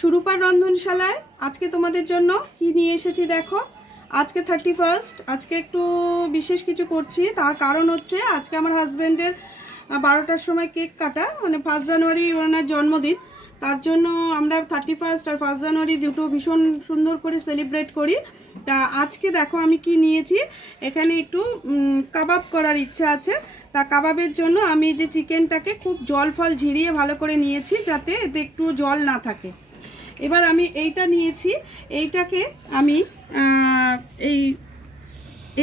সুরূপার রন্ধনশালায় আজকে তোমাদের জন্য কি নিয়ে এসেছি দেখো। আজকে 31st, আজকে একটু বিশেষ কিছু করছি। তার কারণ হচ্ছে আজকে আমার হাজব্যান্ডের 12টার সময় কেক কাটা, মানে 1 জানুয়ারি ওনার জন্মদিন। তার জন্য আমরা 31st আর 1 জানুয়ারি দুটো ভীষণ সুন্দর করে সেলিব্রেট করি। তা আজকে দেখো আমি কি নিয়েছি। এখানে একটু কাবাব করার ইচ্ছা আছে। তা কাবাবের জন্য আমি যে চিকেনটাকে খুব জল ফল ঝরিয়ে ভালো করে নিয়েছি, যাতে এতে একটু জল না থাকে। এবার আমি এইটা নিয়েছি, এইটাকে আমি এই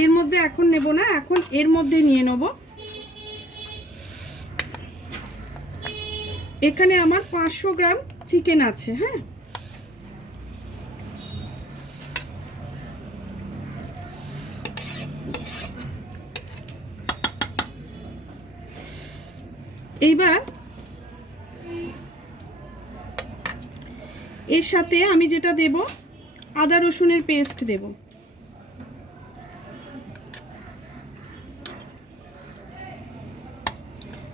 এর মধ্যে এখন নেব না, এখন এর মধ্যে নিয়ে নেব। এখানে আমার 500 গ্রাম চিকেন আছে। হ্যাঁ, এইবার এর সাথে আমি যেটা দেব, আদা রসুনের পেস্ট দেব।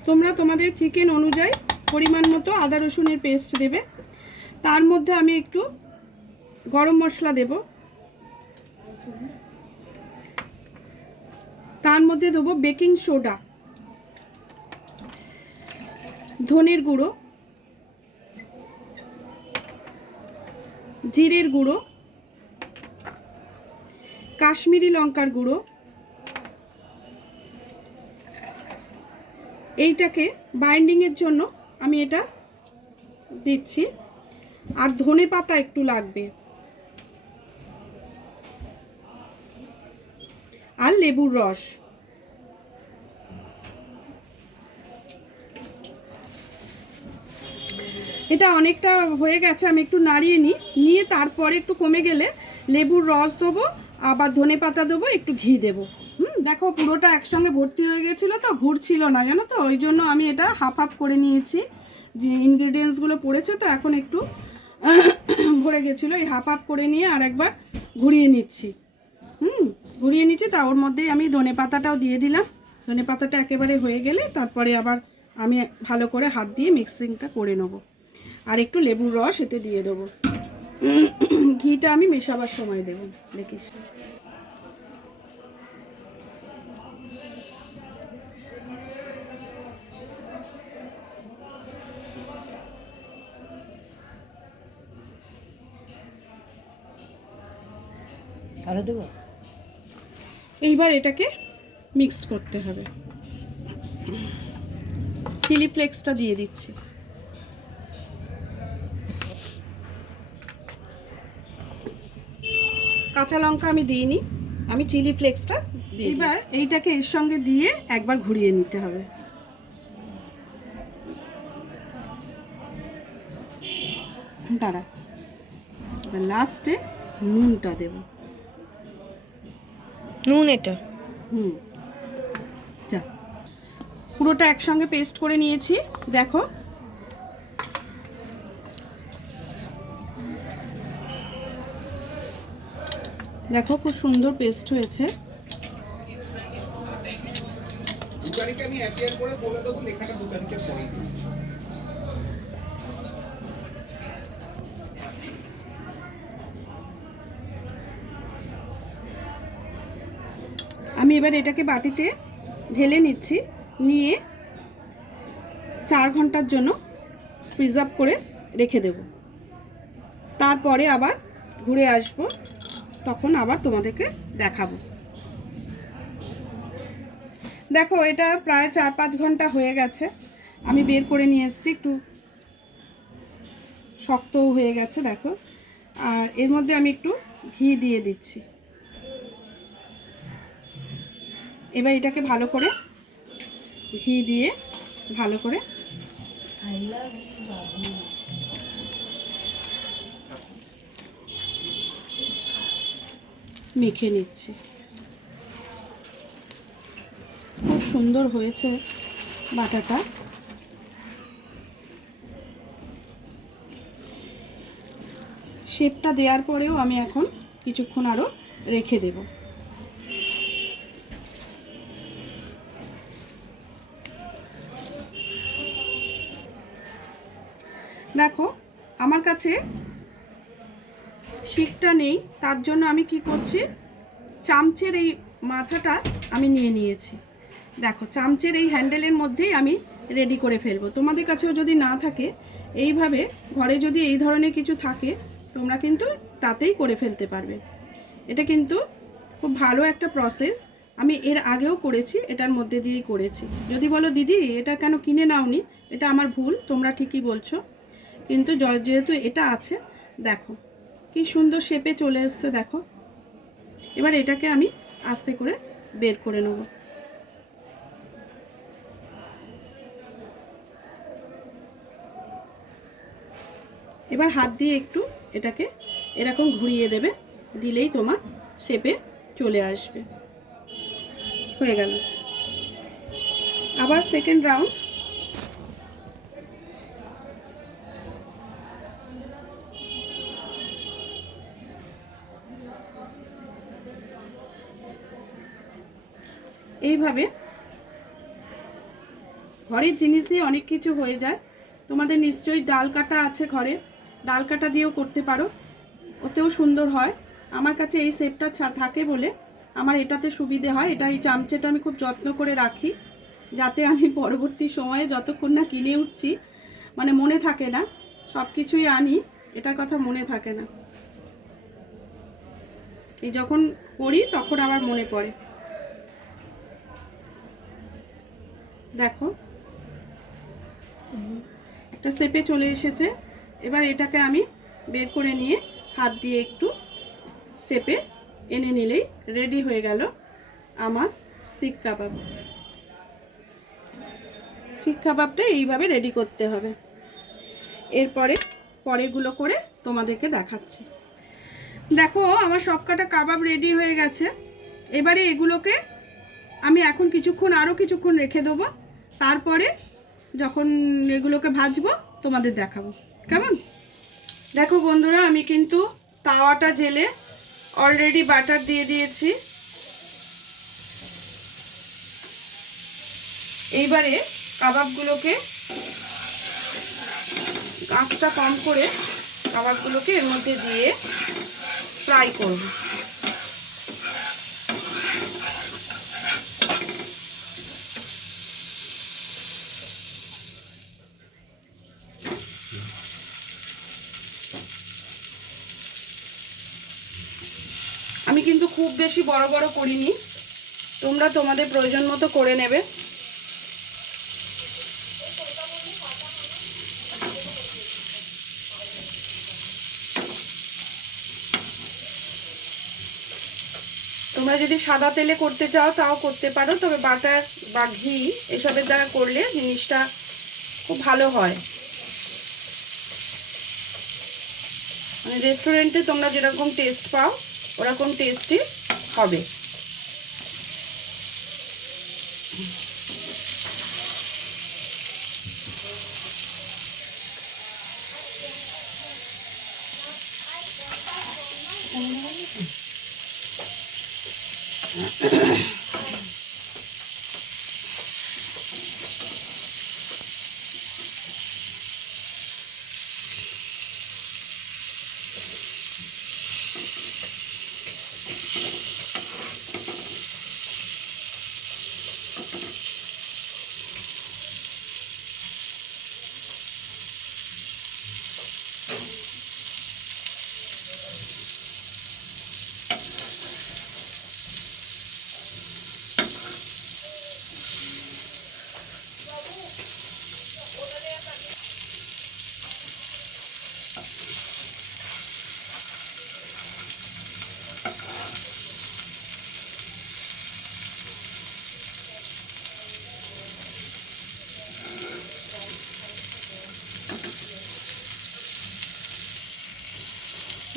তোমরা তোমাদের চিকেন অনুযায়ী পরিমাণ মতো আদা রসুনের পেস্ট দেবে। তার মধ্যে আমি একটু গরম মশলা দেব, তার মধ্যে দেবো বেকিং সোডা, ধনের গুঁড়ো, জিরের গুঁড়ো, কাশ্মীরি লঙ্কার গুঁড়ো। এইটাকে বাইন্ডিংয়ের জন্য আমি এটা দিচ্ছি। আর ধনে পাতা একটু লাগবে, আর লেবুর রস। এটা অনেকটা হয়ে গেছে, আমি একটু নাড়িয়ে নিয়ে তারপরে একটু কমে গেলে লেবুর রস দেবো, আবার ধনে পাতা দেবো, একটু ঘি দেবো। দেখো পুরোটা একসঙ্গে ভর্তি হয়ে গেছিলো, তো ঘুরছিল না জানো তো, ওই জন্য আমি এটা হাফ হাফ করে নিয়েছি। যে ইনগ্রিডিয়েন্টসগুলো পড়েছে তো এখন একটু ভরে গেছিলো, এই হাফ হাফ করে নিয়ে আর একবার ঘুরিয়ে নিচ্ছি। ঘুরিয়ে নিচ্ছি, তা ওর মধ্যেই আমি ধনে পাতাটাও দিয়ে দিলাম। ধনে পাতাটা একেবারে হয়ে গেলে তারপরে আবার আমি ভালো করে হাত দিয়ে মিক্সিংটা করে নেব। আর একটু লেবুর রস এতে দিয়ে দেবো। ঘিটা আমি মেশাবার সময় দেবো, দেখিস। আরো দেবো। এইবার এটাকে মিক্সড করতে হবে। চিলি ফ্লেক্সটা দিয়ে দিচ্ছি। কাঁচা লঙ্কা আমি দিইনি, আমি চিলি ফ্লেক্সটা দিই। এবার এইটাকে এর সঙ্গে দিয়ে একবার ঘুরিয়ে নিতে হবে। দাঁড়া, এবার লাস্টে নুনটা দেব। নুন এটা যা, পুরোটা একসঙ্গে পেস্ট করে নিয়েছি। দেখো দেখো খুব সুন্দর পেস্ট হয়েছে। আমি অ্যাপিয়ার করে বলে দেবো লেখাটা 2 তারিখের পরেই দিচ্ছি। আমি এবার এটাকে বাটিতে ঢেলে নিচ্ছি, নিয়ে 4 ঘন্টার জন্য প্রিজার্ভ করে রেখে দেব। তারপরে আবার ঘুরে আসবো, তখন আবার তোমাদেরকে দেখাবো। দেখো এটা প্রায় 4-5 ঘন্টা হয়ে গেছে, আমি বের করে নিয়ে এসেছি। একটু শক্তও হয়ে গেছে দেখো। আর এর মধ্যে আমি একটু ঘি দিয়ে দিচ্ছি। এবার এটাকে ভালো করে ঘি দিয়ে ভালো করে মেখে নিচ্ছি। খুব সুন্দর হয়েছে বাটাটা। শেপটা দেওয়ার পরেও আমি এখন কিছুক্ষণ আরও রেখে দেব। দেখো আমার কাছে শিকটা নেই, তার জন্য আমি কি করছি, চামচের এই মাথাটা আমি নিয়ে নিয়েছি। দেখো চামচের এই হ্যান্ডেলের মধ্যেই আমি রেডি করে ফেলবো। তোমাদের কাছেও যদি না থাকে, এইভাবে ঘরে যদি এই ধরনের কিছু থাকে, তোমরা কিন্তু তাতেই করে ফেলতে পারবে। এটা কিন্তু খুব ভালো একটা প্রসেস, আমি এর আগেও করেছি, এটার মধ্যে দিয়েই করেছি। যদি বলো দিদি এটা কেন কিনে নাওনি, এটা আমার ভুল, তোমরা ঠিকই বলছো, কিন্তু যেহেতু এটা আছে, দেখো কি সুন্দর শেপে চলে এসছে। দেখো এবার এটাকে আমি আস্তে করে বের করে নেব। এবার হাত দিয়ে একটু এটাকে এরকম ঘুরিয়ে দেবে, দিলেই তোমার শেপে চলে আসবে। হয়ে গেল। আবার সেকেন্ড রাউন্ড। এইভাবে ঘরের জিনিস দিয়ে অনেক কিছু হয়ে যায়। তোমাদের নিশ্চয়ই ডাল কাটা আছে ঘরে, ডাল কাটা দিয়েও করতে পারো, ওতেও সুন্দর হয়। আমার কাছে এই শেপটা থাকে বলে আমার এটাতে সুবিধে হয়। এটা এই চামচেটা আমি খুব যত্ন করে রাখি, যাতে আমি পরবর্তী সময়ে যতক্ষণ না কিনে উঠছি, মানে মনে থাকে না, সব কিছুই আনি, এটার কথা মনে থাকে না, এই যখন করি তখন আমার মনে পড়ে। দেখো একটা শেপে চলে এসেছে। এবার এটাকে আমি বের করে নিয়ে হাত দিয়ে একটু শেপে এনে নিলেই রেডি হয়ে গেল আমার শিক কাবাব। শিক কাবাবটা এইভাবে রেডি করতে হবে। এরপরে পরেরগুলো করে তোমাদেরকে দেখাচ্ছি। দেখো আমার সবকটা কাবাব রেডি হয়ে গেছে। এবারে এগুলোকে আমি এখন আরও কিছুক্ষণ রেখে দেবো, তারপরে যখন এগুলোকে ভাজবো তোমাদের দেখাবো। কেমন? দেখো বন্ধুরা, আমি কিন্তু তাওয়াটা জেলে অলরেডি বাটার দিয়ে দিয়েছি। এইবারে কাবাবগুলোকে আঁচটা কম করে কাবাবগুলোকে এর মধ্যে দিয়ে ফ্রাই করব। আমি কিন্তু খুব বেশি বড় বড় করিনি, তোমরা তোমাদের প্রয়োজন মতো করে নেবে। তোমরা যদি সাদা তেলে করতে চাও তাও করতে পারো, তবে বাটার বা ঘি এসবের দ্বারা করলে জিনিসটা খুব ভালো হয়। মানে রেস্টুরেন্টে তোমরা যেরকম টেস্ট পাও ওরকম টেস্টই হবে।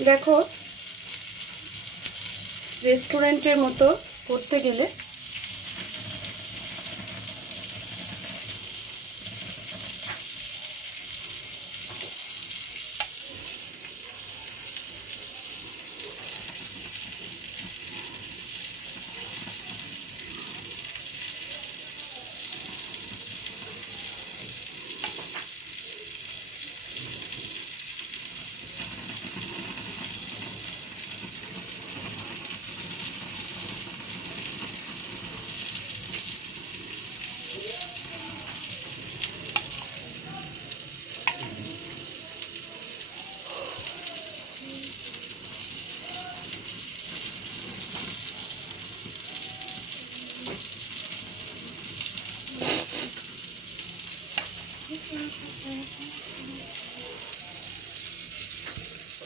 দেখো রেস্টুরেন্টের মতো করতে গেলে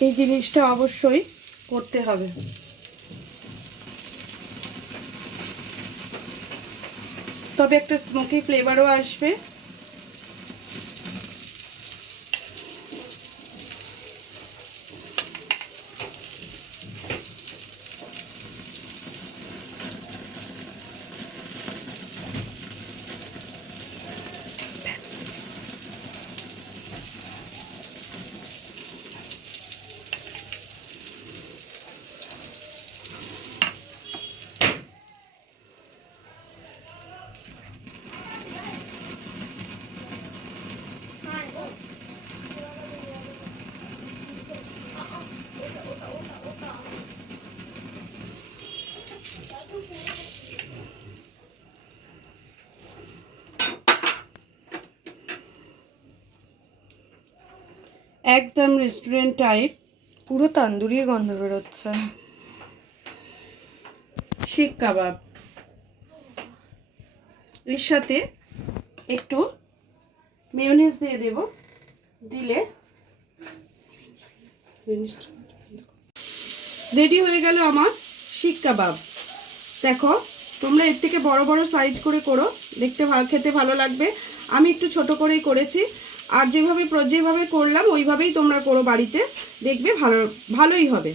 এই জিনিসটা অবশ্যই করতে হবে। তবে একটা স্মোকি ফ্লেভারও আসবে। একদম রেস্টুরেন্ট টাইপ পুরো তান্দুরির গন্ধ বেরোচ্ছে। শিক কাবাব, এর সাথে একটু মেয়োনিজ দিয়ে দেব। দিলে রেডি হয়ে গেল আমার শিক কাবাব। দেখো, তোমরা এর থেকে বড় বড় সাইজ করে করো, দেখতে খেতে ভালো লাগবে। আমি একটু ছোট করেই করেছি। আর যেভাবে করলাম ওইভাবেই তোমরা করো বাড়িতে, দেখবে ভালোই হবে।